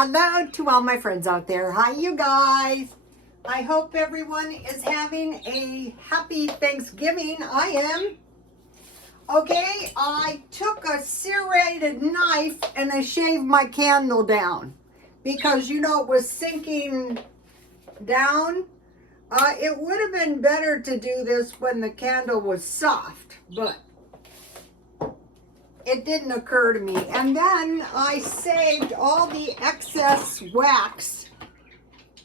Hello to all my friends out there. Hi, you guys. I hope everyone is having a happy Thanksgiving. I am. Okay, I took a serrated knife and I shaved my candle down because, you know, it was sinking down. It would have been better to do this when the candle was soft, but it didn't occur to me. And then I saved all the excess wax,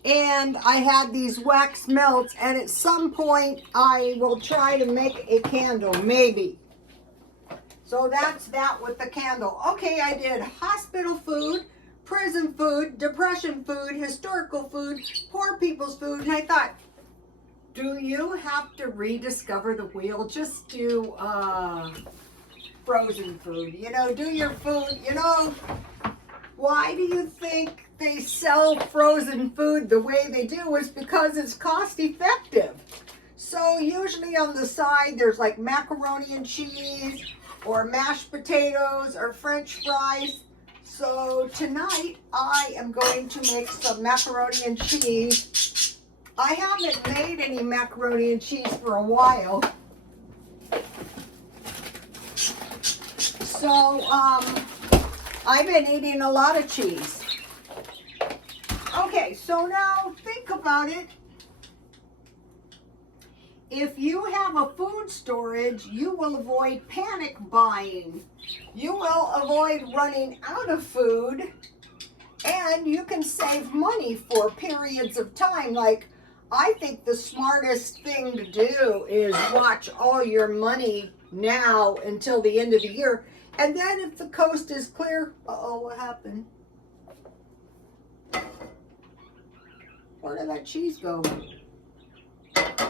and I had these wax melts, and at some point I will try to make a candle, maybe. So that's that with the candle. Okay, I did hospital food, prison food, depression food, historical food, poor people's food, and I thought, do you have to rediscover the wheel? Just do frozen food, you know, do your food, you know. Why do you think they sell frozen food the way they do? Is because it's cost effective. So usually on the side there's like macaroni and cheese or mashed potatoes or french fries. So tonight I am going to make some macaroni and cheese. I haven't made any macaroni and cheese for a while. So, I've been eating a lot of cheese. Okay, so now think about it. If you have a food storage, you will avoid panic buying. You will avoid running out of food, and you can save money for periods of time. Like, I think the smartest thing to do is watch all your money now until the end of the year. And then if the coast is clear, uh-oh, what happened? Where did that cheese go?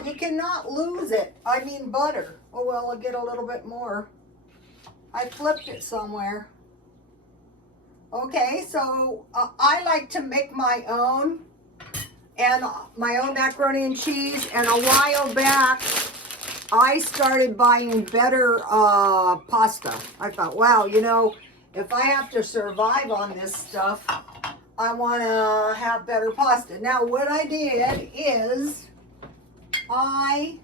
You cannot lose it. I mean butter. Oh, well, I'll get a little bit more. I flipped it somewhere. Okay, so I like to make my own, and my own macaroni and cheese, and a while back, I started buying better pasta. I thought, wow, you know, if I have to survive on this stuff, I want to have better pasta. Now, what I did is I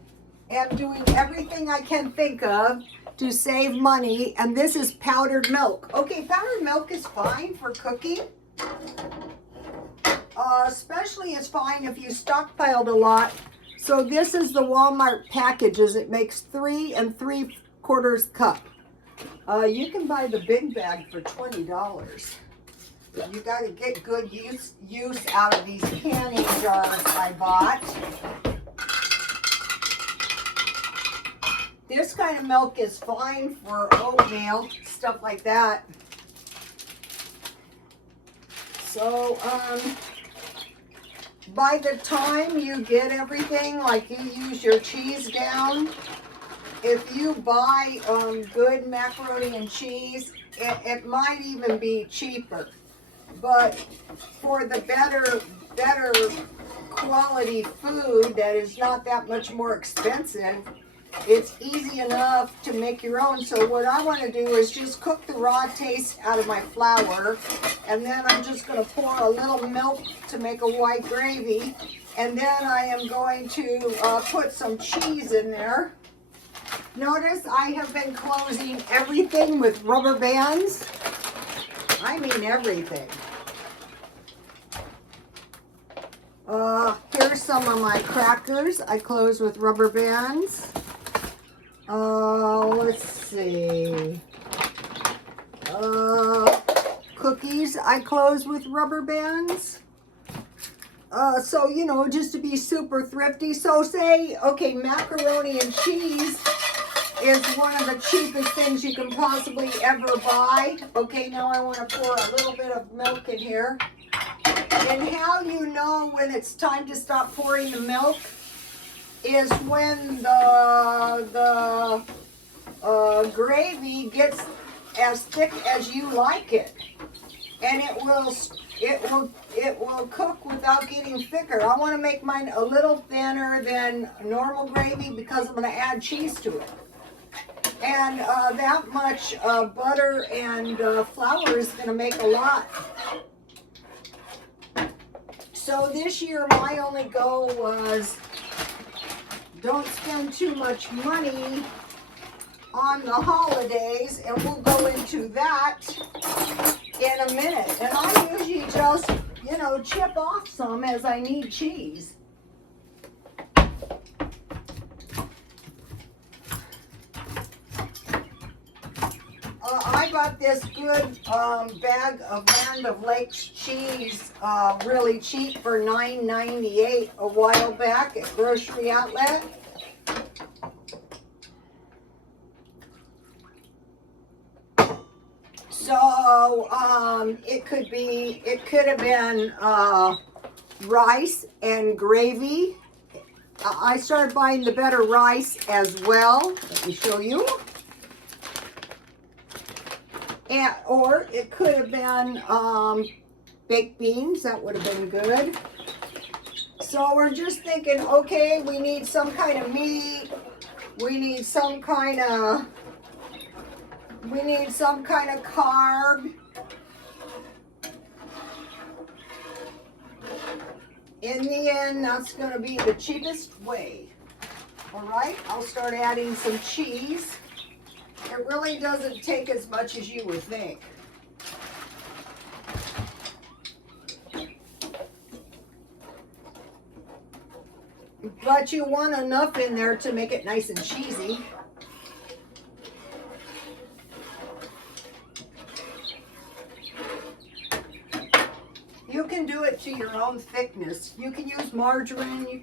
am doing everything I can think of to save money, and this is powdered milk. Okay, powdered milk is fine for cooking. Especially it's fine if you stockpiled a lot. So this is the Walmart packages. It makes 3 3/4 cup. You can buy the big bag for $20. You got to get good use out of these canning jars I bought. This kind of milk is fine for oatmeal, stuff like that. So, by the time you get everything, like you use your cheese down, if you buy good macaroni and cheese, it might even be cheaper. But for the better quality food that is not that much more expensive, it's easy enough to make your own. So what I want to do is just cook the raw taste out of my flour, and then I'm just going to pour a little milk to make a white gravy, and then I am going to put some cheese in there. Notice I have been closing everything with rubber bands. I mean everything. Here's some of my crackers I close with rubber bands. Let's see. Cookies I close with rubber bands. So, you know, just to be super thrifty. So say, okay, macaroni and cheese is one of the cheapest things you can possibly ever buy. Okay, now I want to pour a little bit of milk in here. And how you know when it's time to stop pouring the milk is when the gravy gets as thick as you like it, and it will cook without getting thicker. I want to make mine a little thinner than normal gravy because I'm going to add cheese to it, and that much butter and flour is going to make a lot. So this year my only goal was don't spend too much money on the holidays, and we'll go into that in a minute. And I usually just, you know, chip off some as I need cheese. I got this good bag of Land O'Lakes cheese really cheap for $9.98 a while back at Grocery Outlet. So it could have been rice and gravy. I started buying the better rice as well. Let me show you. And, or it could have been baked beans. That would have been good. So we're just thinking, okay, we need some kind of meat. We need some kind of carb. In the end, that's going to be the cheapest way. All right, I'll start adding some cheese. It really doesn't take as much as you would think. But you want enough in there to make it nice and cheesy. You can do it to your own thickness. You can use margarine, you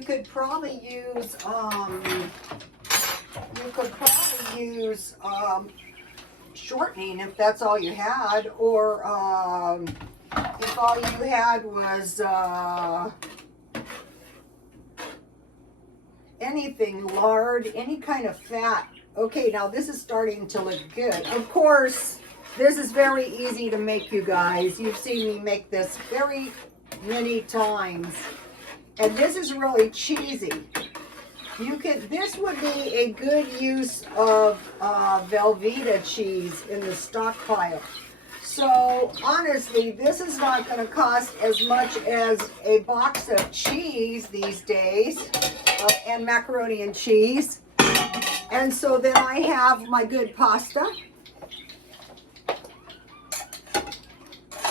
could probably use shortening if that's all you had, or if all you had was anything, lard, any kind of fat. Okay, now this is starting to look good. Of course, this is very easy to make, you guys. You've seen me make this very many times. And this is really cheesy. This would be a good use of Velveeta cheese in the stockpile. So honestly, this is not going to cost as much as a box of cheese these days, and macaroni and cheese. And so then I have my good pasta.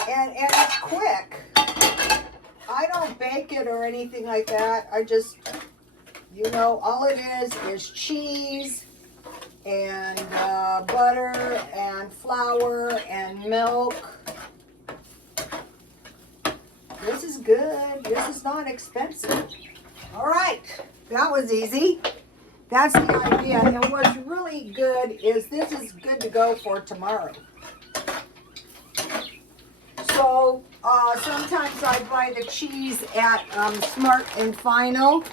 And it's quick. I don't bake it or anything like that. I just, you know, all it is cheese and butter and flour and milk. This is good. This is not expensive. All right, that was easy. That's the idea. And what's really good is this is good to go for tomorrow. So sometimes I buy the cheese at Smart and Final.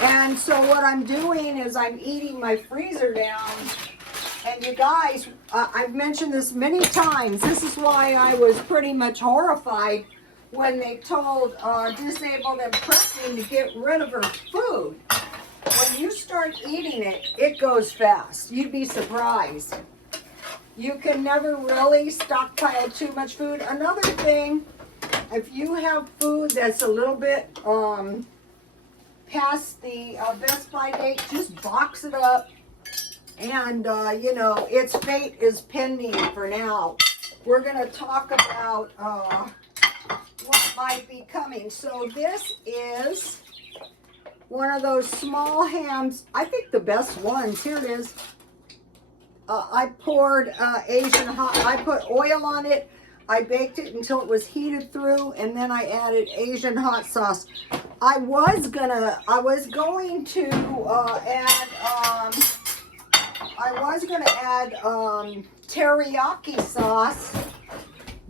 And so what I'm doing is I'm eating my freezer down. And you guys, I've mentioned this many times. This is why I was pretty much horrified when they told disabled and pregnant to get rid of her food. When you start eating it, it goes fast. You'd be surprised. You can never really stockpile too much food. Another thing, if you have food that's a little bit past the best by date, just box it up. And, you know, its fate is pending for now. We're going to talk about what might be coming. So this is one of those small hams. I think the best ones. Here it is. I poured Asian hot. I put oil on it. I baked it until it was heated through, and then I added Asian hot sauce. I was going to add teriyaki sauce,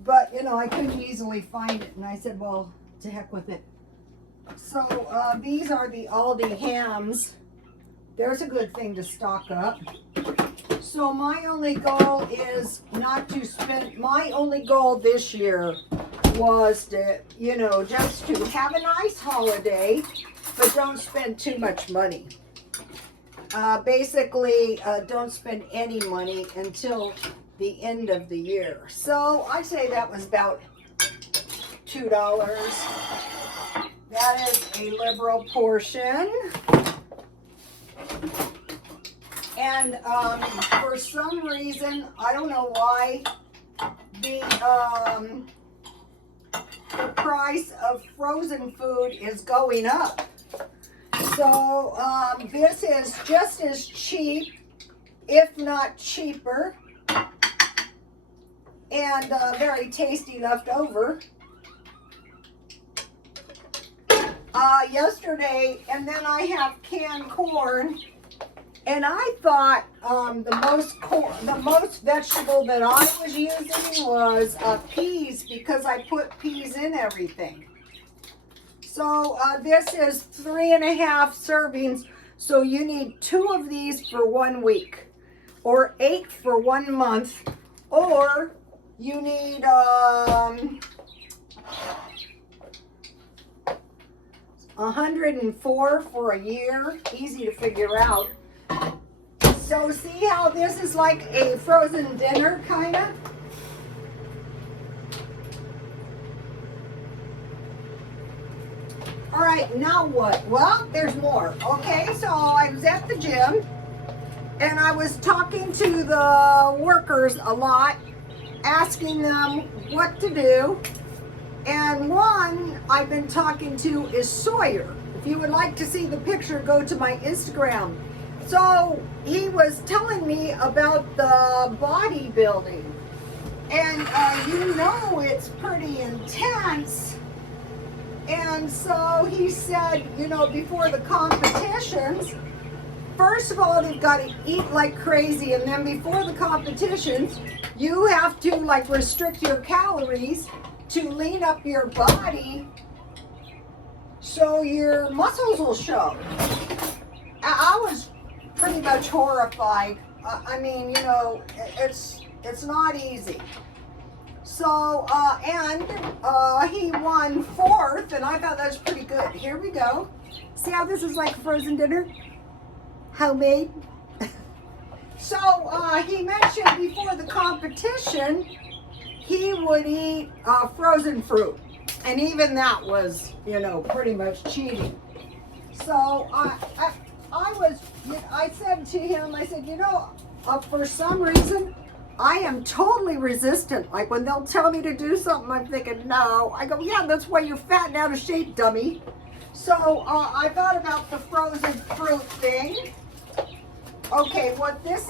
but you know, I couldn't easily find it, and I said, well, to heck with it. So these are the Aldi hams. There's a good thing to stock up. So my only goal is not to spend, my only goal this year was to, you know, just to have a nice holiday, but don't spend too much money. Basically, don't spend any money until the end of the year. So I'd say that was about $2. That is a liberal portion. And for some reason, I don't know why, the price of frozen food is going up. So this is just as cheap, if not cheaper, and very tasty left over. Yesterday, and then I have canned corn, and I thought the most vegetable that I was using was peas, because I put peas in everything. So this is 3.5 servings. So you need 2 of these for 1 week, or 8 for 1 month, or you need 104 for a year. Easy to figure out. So see how this is like a frozen dinner, kind of? All right, now what? Well, there's more. Okay, so I was at the gym, and I was talking to the workers a lot, asking them what to do. And one I've been talking to is Sawyer. If you would like to see the picture, go to my Instagram. So he was telling me about the bodybuilding. And you know it's pretty intense. And so he said, you know, before the competitions, first of all, they've got to eat like crazy. And then before the competitions, you have to like restrict your calories to lean up your body so your muscles will show. I was pretty much horrified. I mean, you know, it's not easy. So, he won 4th, and I thought that was pretty good. Here we go. See how this is like a frozen dinner? Homemade. So, he mentioned before the competition, he would eat frozen fruit. And even that was, you know, pretty much cheating. So, I said to him, I said, you know, for some reason, I am totally resistant. Like when they'll tell me to do something, I'm thinking, no. I go, yeah, that's why you're fat and out of shape, dummy. So I thought about the frozen fruit thing. Okay, what this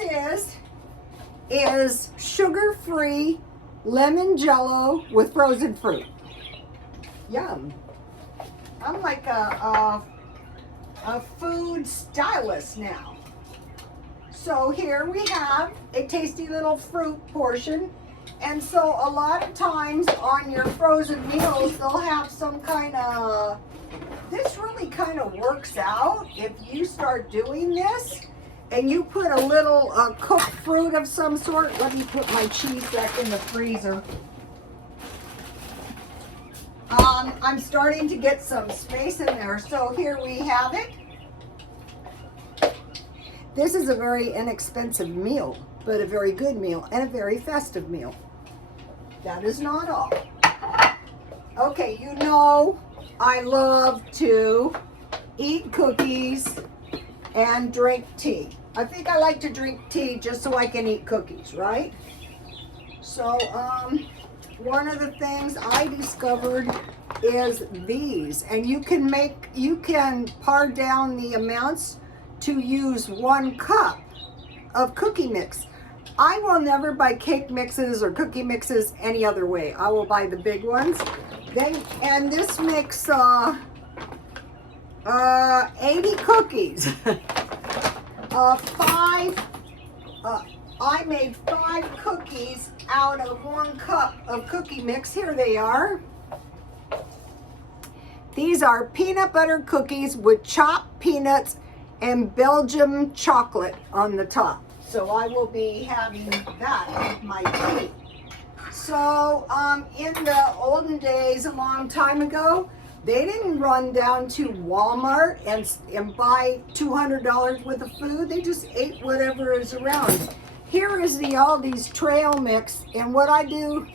is sugar-free lemon jello with frozen fruit. Yum. I'm like a food stylist now. So here we have a tasty little fruit portion. And so a lot of times on your frozen meals, they'll have some kind of, this really kind of works out if you start doing this and you put a little cooked fruit of some sort. Let me put my cheese back in the freezer. I'm starting to get some space in there. So here we have it. This is a very inexpensive meal, but a very good meal and a very festive meal. That is not all. Okay, you know I love to eat cookies and drink tea. I think I like to drink tea just so I can eat cookies, right? So, one of the things I discovered is these, and you can par down the amounts to use 1 cup of cookie mix. I will never buy cake mixes or cookie mixes any other way. I will buy the big ones. And this makes 80 cookies. I made 5 cookies out of 1 cup of cookie mix. Here they are. These are peanut butter cookies with chopped peanuts and Belgium chocolate on the top. So I will be having that with my tea. So in the olden days, a long time ago, they didn't run down to Walmart and buy $200 worth of food. They just ate whatever is around. Here is the Aldi's trail mix, and what I do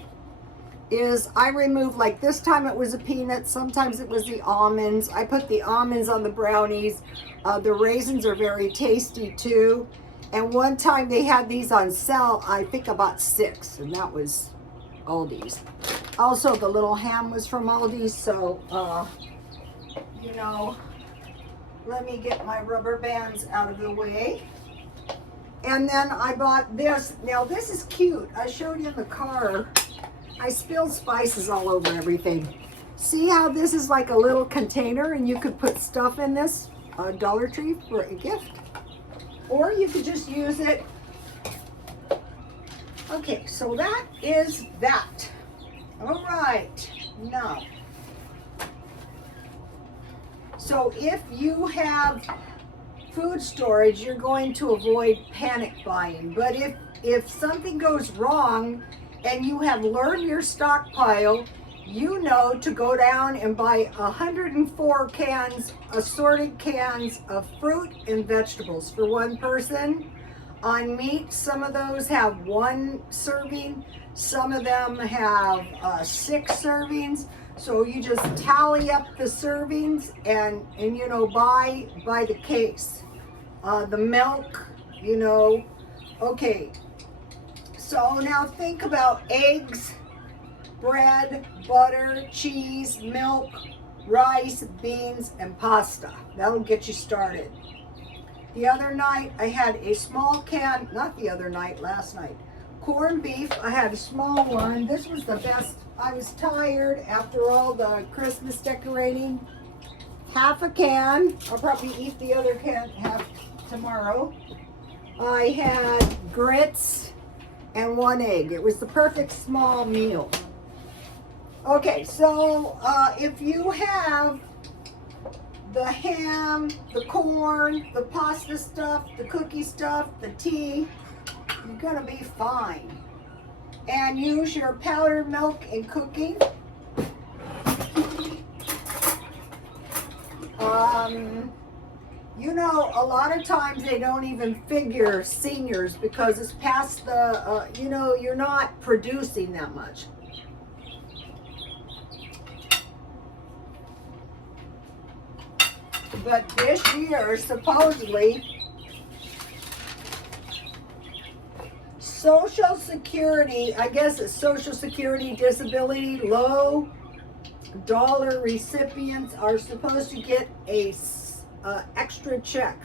is I remove, like this time it was the peanuts, sometimes it was the almonds. I put the almonds on the brownies. The raisins are very tasty too. And one time they had these on sale, I think about 6, and that was Aldi's. Also, the little ham was from Aldi's, so, you know, let me get my rubber bands out of the way. And then I bought this. Now, this is cute. I showed you in the car. I spilled spices all over everything. See how this is like a little container and you could put stuff in this Dollar Tree for a gift? Or you could just use it. Okay, so that is that. All right, now. So if you have food storage, you're going to avoid panic buying. But if something goes wrong and you have learned your stockpile, you know to go down and buy 104 cans, assorted cans of fruit and vegetables for one person. On meat, some of those have 1 serving, some of them have 6 servings. So you just tally up the servings and you know, buy the case. The milk, you know, okay. So now think about eggs, bread, butter, cheese, milk, rice, beans, and pasta. That'll get you started. The other night I had a small can, not the other night, last night, corned beef. I had a small one. This was the best. I was tired after all the Christmas decorating. Half a can. I'll probably eat the other can half tomorrow. I had grits and 1 egg. It was the perfect small meal. Okay, so if you have the ham, the corn, the pasta stuff, the cookie stuff, the tea, you're gonna be fine. And use your powdered milk in cooking. You know, a lot of times they don't even figure seniors because it's past the, you know, you're not producing that much. But this year, supposedly, Social Security, I guess it's Social Security disability, low dollar recipients are supposed to get a extra check.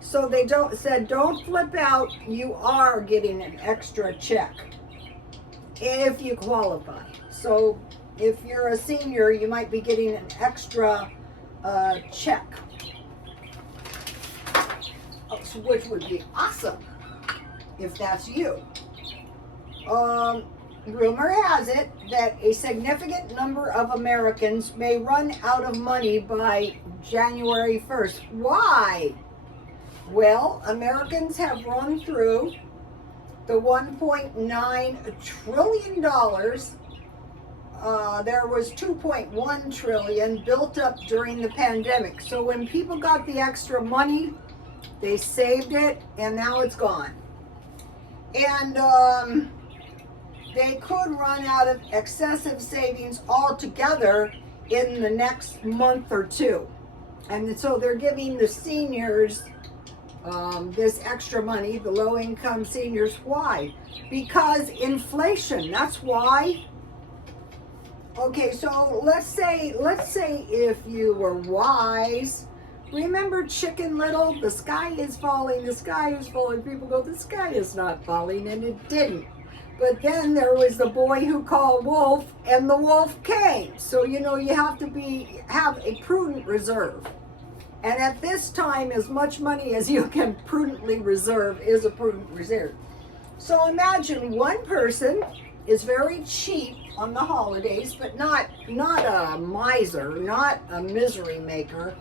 So they said don't flip out, you are getting an extra check if you qualify. So if you're a senior, you might be getting an extra check, which would be awesome if that's you. Rumor has it that a significant number of Americans may run out of money by January 1st. Why? Well, Americans have run through the $1.9 trillion. There was $2.1 trillion built up during the pandemic. So when people got the extra money, they saved it and now it's gone. And they could run out of excessive savings altogether in the next month or 2. And so they're giving the seniors this extra money, the low-income seniors. Why? Because inflation, that's why. Okay, so let's say if you were wise, remember Chicken Little? The sky is falling, the sky is falling. People go, the sky is not falling, and it didn't. But then there was the boy who called wolf, and the wolf came. So, you know, you have to have a prudent reserve. And at this time, as much money as you can prudently reserve is a prudent reserve. So imagine one person is very cheap on the holidays, but not a miser, not a misery maker,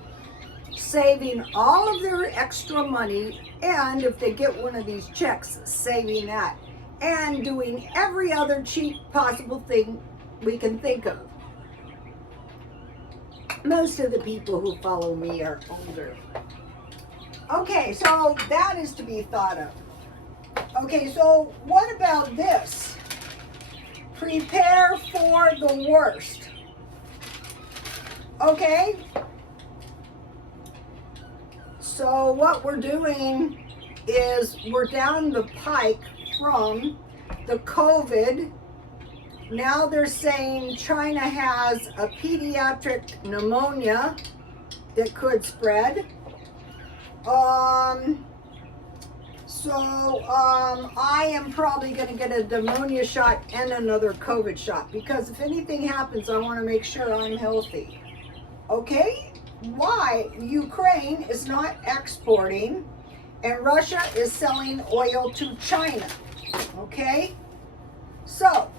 saving all of their extra money, and if they get one of these checks, saving that, and doing every other cheap possible thing we can think of. Most of the people who follow me are older. Okay, so that is to be thought of. Okay, so what about this? prepare for the worst. Okay? So what we're doing is we're down the pike from the COVID. Now they're saying China has a pediatric pneumonia that could spread. I am probably going to get a pneumonia shot and another COVID shot, because if anything happens, I want to make sure I'm healthy. Okay? Why Ukraine is not exporting and Russia is selling oil to China. Okay? So,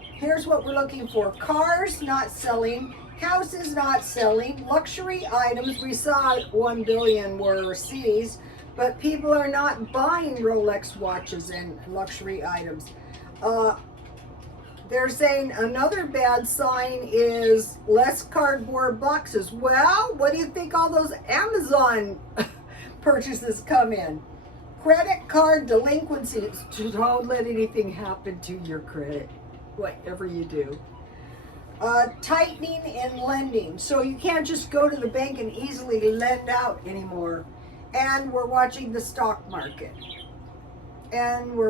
here's what we're looking for. Cars not selling, houses not selling, luxury items. We saw 1 billion were seized, but people are not buying Rolex watches and luxury items. They're saying another bad sign is less cardboard boxes. Well, what do you think all those Amazon purchases come in? Credit card delinquencies. Don't let anything happen to your credit, whatever you do. Tightening in lending. So you can't just go to the bank and easily lend out anymore. And we're watching the stock market. And we're